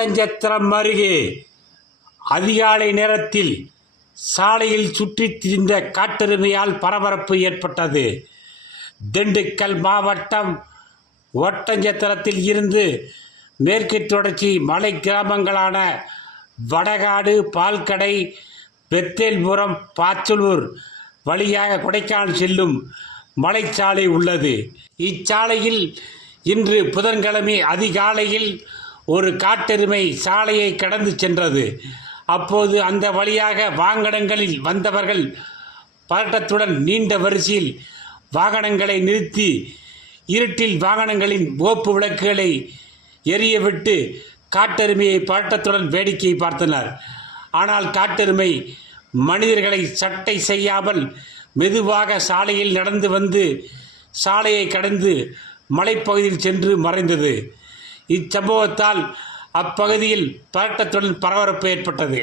ஒட்டஞ்சத்திரம் அருகே அதிகாலை நேரத்தில் சாலையில் சுற்றித் திரிந்த காட்டெருமையால் பரபரப்பு ஏற்பட்டது. திண்டுக்கல் மாவட்டம் ஒட்டஞ்சத்திரத்தில் இருந்து மேற்கு தொடர்ச்சி மலை கிராமங்களான வடகாடு பால்கடை பெத்தேல்புரம் பாச்சலூர் வழியாக கொடைக்கானல் செல்லும் மலைச்சாலை உள்ளது. இச்சாலையில் இன்று புதன்கிழமை அதிகாலையில் ஒரு காட்டெருமை சாலையை கடந்து சென்றது. அப்போது அந்த வழியாக வாகனங்களில் வந்தவர்கள் பதட்டத்துடன் நீண்ட வரிசையில் வாகனங்களை நிறுத்தி இருட்டில் வாகனங்களின் ஓப்பு விளக்குகளை எரியவிட்டு காட்டெருமையை பதட்டத்துடன் வேடிக்கை பார்த்தனர். ஆனால் காட்டெருமை மனிதர்களை சட்டை செய்யாமல் மெதுவாக சாலையில் நடந்து வந்து சாலையை கடந்து மலைப்பகுதியில் சென்று மறைந்தது. இச்சம்பவத்தால் அப்பகுதியில் பதட்டத்துடன் பரபரப்பு ஏற்பட்டது.